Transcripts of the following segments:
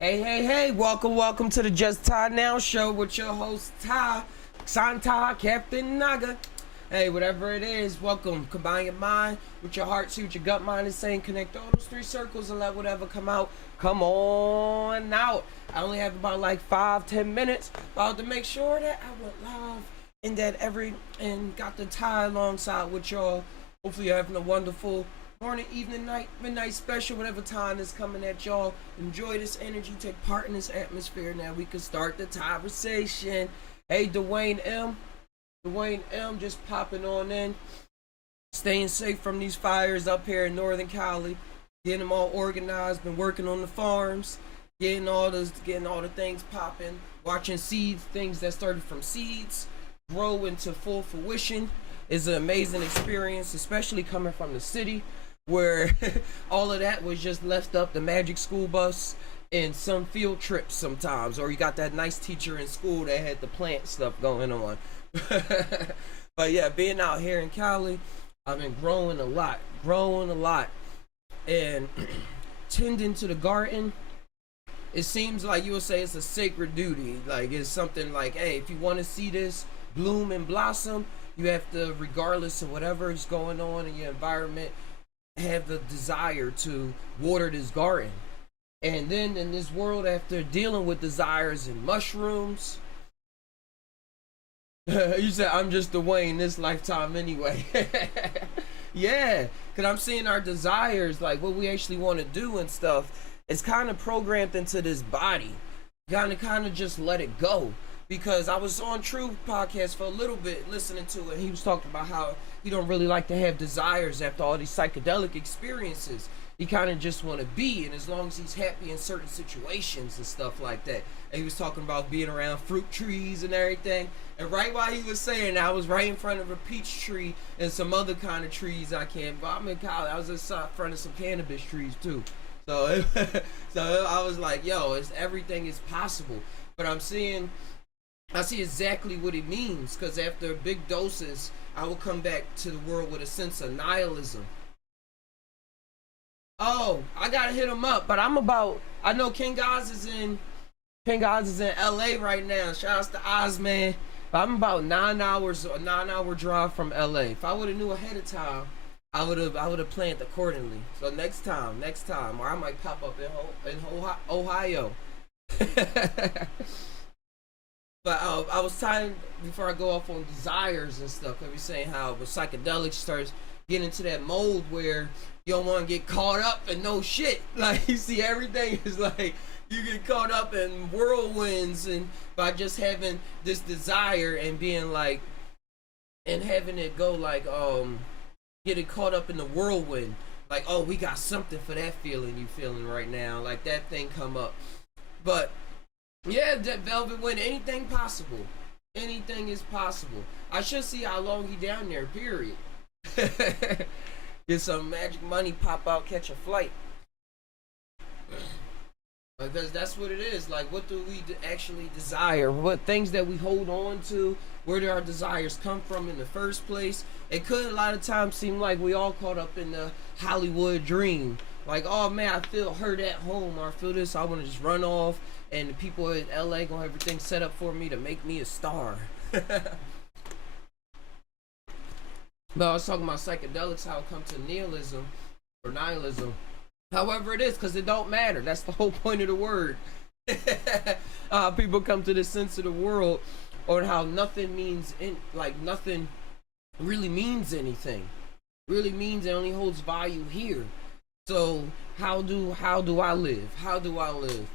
Hey, welcome to the Just tainow show with your host Ty, Santa, Captain Naga. Hey, whatever it is, welcome. Combine your mind with your heart, see what your gut mind is saying, connect all those three circles and let whatever come out, come on out. I only have about like 5-10 minutes, about to make sure that I went live and that and got the tie alongside with y'all. Hopefully you're having a wonderful morning, evening, night, midnight special, whatever time is coming at y'all. Enjoy this energy, take part in this atmosphere. Now we can start the conversation. Hey, Dwayne M, just popping on in, staying safe from these fires up here in Northern Cali, getting them all organized. Been working on the farms, getting all the things popping, watching seeds, things that started from seeds grow into full fruition is an amazing experience, especially coming from the city where all of that was just left up the magic school bus and some field trips sometimes, or you got that nice teacher in school that had the plant stuff going on. But yeah, being out here in Cali, I've been growing a lot, and tending to the garden. It seems like you would say it's a sacred duty. Like it's something like, hey, if you want to see this bloom and blossom, you have to, regardless of whatever is going on in your environment, have the desire to water this garden. And then in this world, after dealing with desires and mushrooms, you said I'm just Dwayne this lifetime anyway. Yeah, because I'm seeing our desires, like what we actually want to do and stuff, it's kind of programmed into this body. Kind of just let it go. Because I was on True podcast for a little bit listening to it. He was talking about how he don't really like to have desires after all these psychedelic experiences. He kind of just want to be, and as long as he's happy in certain situations and stuff like that. And he was talking about being around fruit trees and everything. And right while he was saying that, I was right in front of a peach tree and some other kind of trees I can't. But I'm in college. I was in front of some cannabis trees too. So, so I was like, yo, everything is possible. But I see exactly what it means, because after big doses, I will come back to the world with a sense of nihilism. Oh, I gotta hit him up, but I know King Oz is in LA right now. Shout out to Oz, man. But I'm about 9 hours, a 9-hour drive from LA. If I would have knew ahead of time, I would have planned accordingly. So next time, or I might pop up in Ohio. But I was talking before I go off on desires and stuff. I was saying how with psychedelics starts getting into that mold where you don't want to get caught up in no shit. Like you see everything is like you get caught up in whirlwinds, and by just having this desire and being like, and having it go like getting caught up in the whirlwind. Like, oh, we got something for that feeling you feeling right now. Like that thing come up, but. Yeah, that Velvet Wind, anything possible. Anything is possible. I should see how long he down there, period. Get some magic money, pop out, catch a flight. Because that's what it is. Like, what do we actually desire? What things that we hold on to? Where do our desires come from in the first place? It could a lot of times seem like we all caught up in the Hollywood dream. Like, oh man, I feel hurt at home, or I feel this, I want to just run off, and the people in LA gonna have everything set up for me to make me a star. But I was talking about psychedelics, how it comes to nihilism, or nihilism. However it is, because it don't matter. That's the whole point of the word. People come to this sense of the world, or how nothing means, nothing really means anything. Really means it only holds value here. So how do I live? How do I live?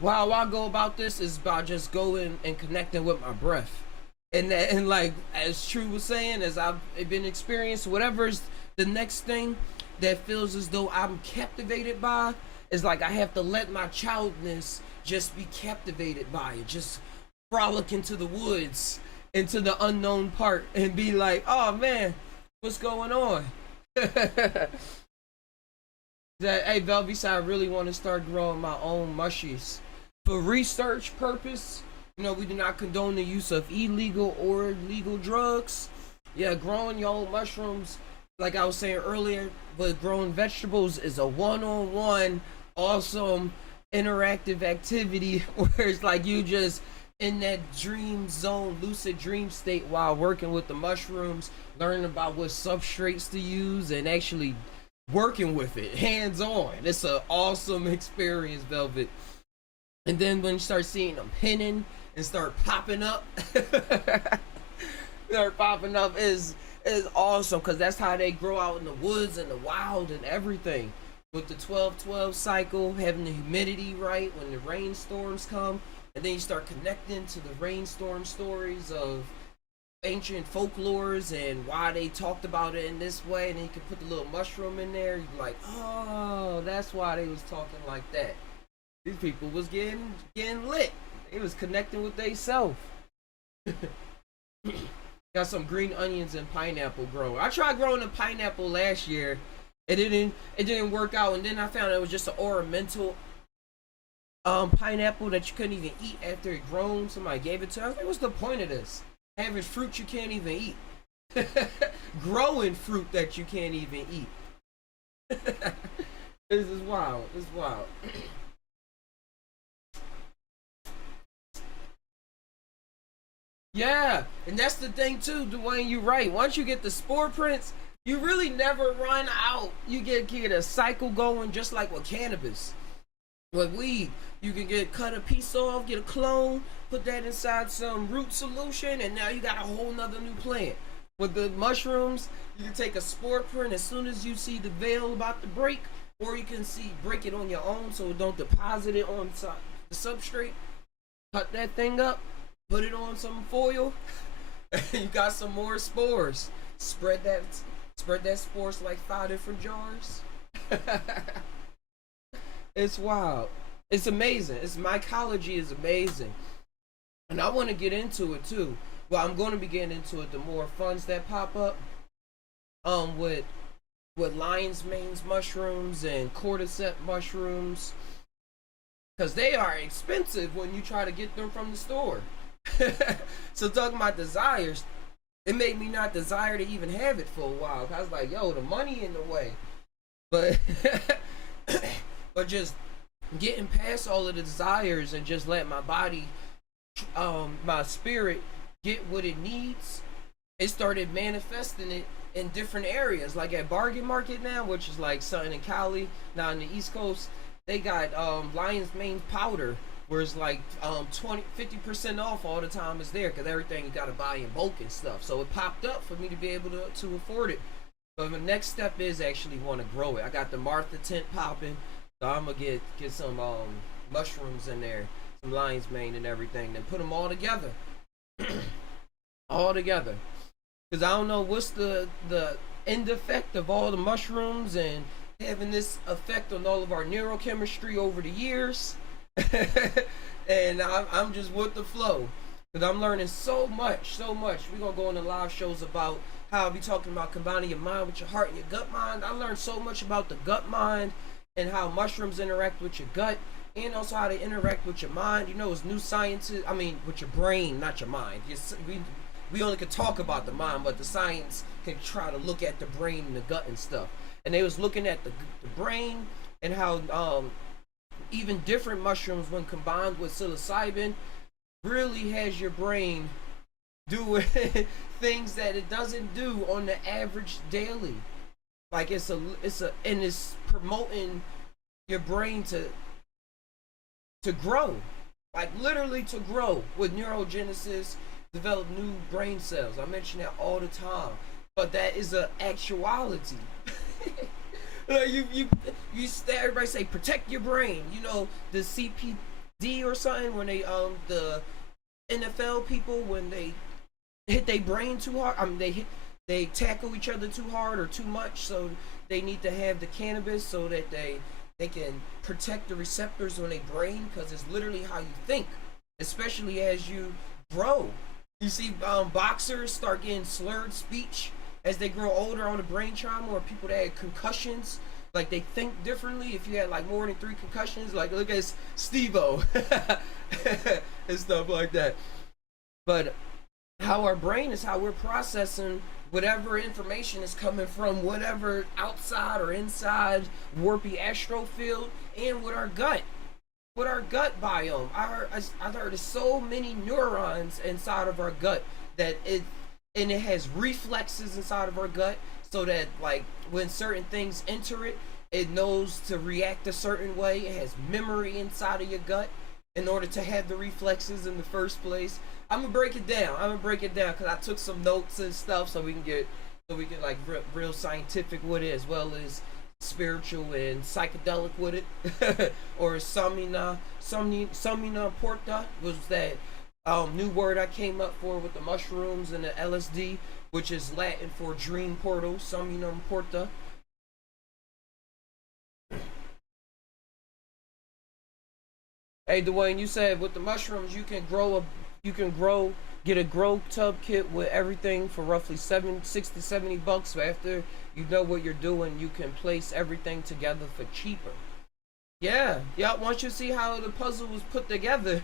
Well, how I go about this is by just going and connecting with my breath. And like, as True was saying, as I've been experienced, whatever's the next thing that feels as though I'm captivated by, is like I have to let my childness just be captivated by it. Just frolic into the woods, into the unknown part, and be like, oh man, what's going on? That, hey, Velvisa, I really want to start growing my own mushies. For research purpose, we do not condone the use of illegal or legal drugs. Yeah, growing your own mushrooms like I was saying earlier, but growing vegetables is a one-on-one, awesome, interactive activity where it's like you just in that dream zone, lucid dream state while working with the mushrooms, learning about what substrates to use, and actually working with it hands on. It's an awesome experience, Velvet. And then when you start seeing them pinning and start popping up, start popping up is awesome because that's how they grow out in the woods and the wild and everything. With the 12-12 cycle, having the humidity right when the rainstorms come, and then you start connecting to the rainstorm stories of ancient folklores and why they talked about it in this way, and then you can put the little mushroom in there. You're like, oh, that's why they was talking like that. These people was getting lit. They was connecting with they self. Got some green onions and pineapple growing. I tried growing a pineapple last year. It didn't work out, and then I found it was just an ornamental pineapple that you couldn't even eat after it grown. Somebody gave it to me. I was like, what's the point of this? Having fruit you can't even eat. Growing fruit that you can't even eat. This is wild. It's wild. Yeah, and that's the thing too, Dwayne. You're right. Once you get the spore prints, you really never run out. You get a cycle going, just like with cannabis. With weed, you can cut a piece off, get a clone, put that inside some root solution, and now you got a whole nother new plant. With the mushrooms, you can take a spore print as soon as you see the veil about to break, or you can break it on your own so it don't deposit it on the substrate. Cut that thing up, put it on some foil, and you got some more spores. Spread that spores like 5 different jars. It's wild. It's amazing. Its mycology is amazing. And I want to get into it too. Well, I'm going to be getting into it the more funds that pop up. With lion's mane's mushrooms and cordyceps mushrooms. Because they are expensive when you try to get them from the store. So talking about desires, it made me not desire to even have it for a while. I was like, yo, the money in the way. But but just getting past all of the desires and just let my body, my spirit get what it needs. It started manifesting it in different areas, like at Bargain Market now, which is like something in Cali, now in the East Coast. They got lion's mane powder, where it's like 50% off all the time. It's there because everything you got to buy in bulk and stuff. So it popped up for me to be able to afford it. But the next step is actually want to grow it. I got the Martha tent popping, so I'm gonna get some mushrooms in there, some lion's mane and everything, then put them all together, all together. Because I don't know what's the end effect of all the mushrooms and having this effect on all of our neurochemistry over the years. And I'm just with the flow because I'm learning so much. We're gonna go into live shows about how I'll be talking about combining your mind with your heart and your gut mind. I learned so much about the gut mind and how mushrooms interact with your gut, and also how they interact with your mind. You know, it's new sciences. I mean, with your brain, not your mind. We only could talk about the mind, but the science can try to look at the brain and the gut and stuff. And they was looking at the brain and how even different mushrooms, when combined with psilocybin, really has your brain doing things that it doesn't do on the average daily. Like and it's promoting your brain to grow, like literally to grow with neurogenesis, develop new brain cells. I mention that all the time, but that is a actuality. Like everybody say protect your brain. You know, the CPD or something, when they the NFL people, when they hit their brain too hard. I mean, they tackle each other too hard or too much, so they need to have the cannabis so that they can protect the receptors on their brain, because it's literally how you think, especially as you grow. You see boxers start getting slurred speech as they grow older on the brain trauma, or people that had concussions, like they think differently. If you had like more than 3 concussions, like look at Steve-O and stuff like that. But how our brain is how we're processing whatever information is coming from whatever outside or inside warpy astro field, and with our gut. With our gut biome, I heard there's so many neurons inside of our gut that it has reflexes inside of our gut, so that like when certain things enter it, it knows to react a certain way. It has memory inside of your gut in order to have the reflexes in the first place. I'm gonna break it down. Because I took some notes and stuff, so we can like real scientific with it, as well as spiritual and psychedelic with it. Or samina porta was that new word I came up for with the mushrooms and the LSD, which is Latin for dream portal. Samina porta. Hey Dwayne, you said with the mushrooms you can get a grow tub kit with everything for roughly $60-70. So after you know what you're doing, you can place everything together for cheaper. Yeah. Once you see how the puzzle was put together,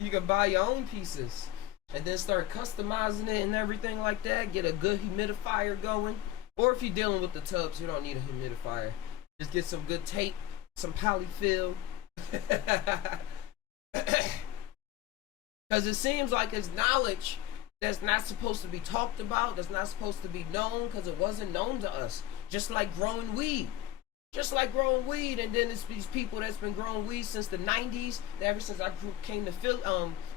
you can buy your own pieces and then start customizing it and everything like that. Get a good humidifier going. Or if you're dealing with the tubs, you don't need a humidifier. Just get some good tape, some polyfill. Because it seems like it's knowledge that's not supposed to be talked about, that's not supposed to be known, because it wasn't known to us. Just like growing weed. And then it's these people that's been growing weed since the 90s. Ever since I came to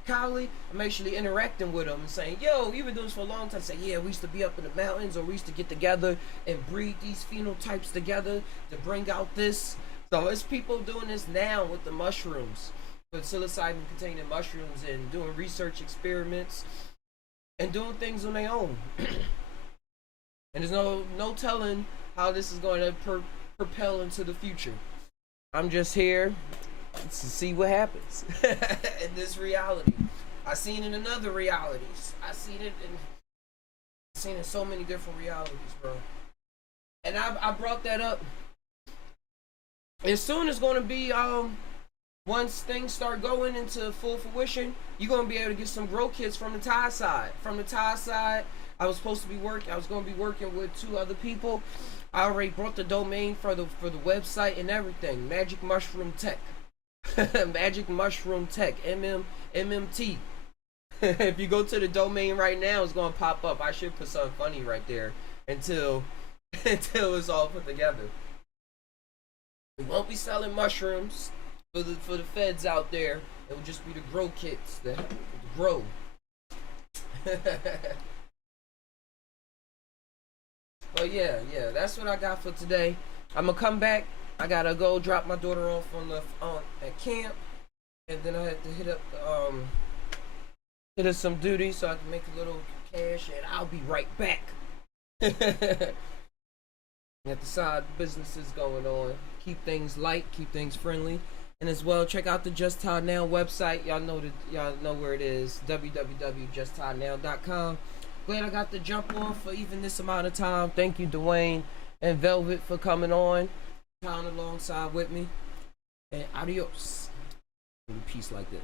Cali, I'm actually interacting with them and saying, yo, you've been doing this for a long time. Say, yeah, we used to be up in the mountains, or we used to get together and breed these phenotypes together to bring out this. So it's people doing this now with the mushrooms, with psilocybin containing mushrooms, and doing research experiments and doing things on their own. And there's no telling how this is going to propel into the future. I'm just here to see what happens in this reality. I've seen it in other realities. I've seen it in so many different realities, bro. And I brought that up. As soon as going to be once things start going into full fruition, you're gonna be able to get some grow kits from the tAI side. I was going to be working with 2 other people. I already brought the domain for the website and everything. Magic Mushroom Tech. Magic Mushroom Tech. MMT. If you go to the domain right now, it's gonna pop up. I should put something funny right there until it's all put together. We won't be selling mushrooms for the feds out there. It will just be the grow kits that grow. But yeah, that's what I got for today. I'm gonna come back. I gotta go drop my daughter off at camp, and then I have to hit up some duty so I can make a little cash, and I'll be right back. Got the side businesses going on. Keep things light, keep things friendly, and as well check out the jUST tainow website. Y'all know where it is. www.justtainow.com. Glad I got to jump on for even this amount of time. Thank you, Dwayne and Velvet, for coming on, pounding alongside with me. And adios. Peace like this.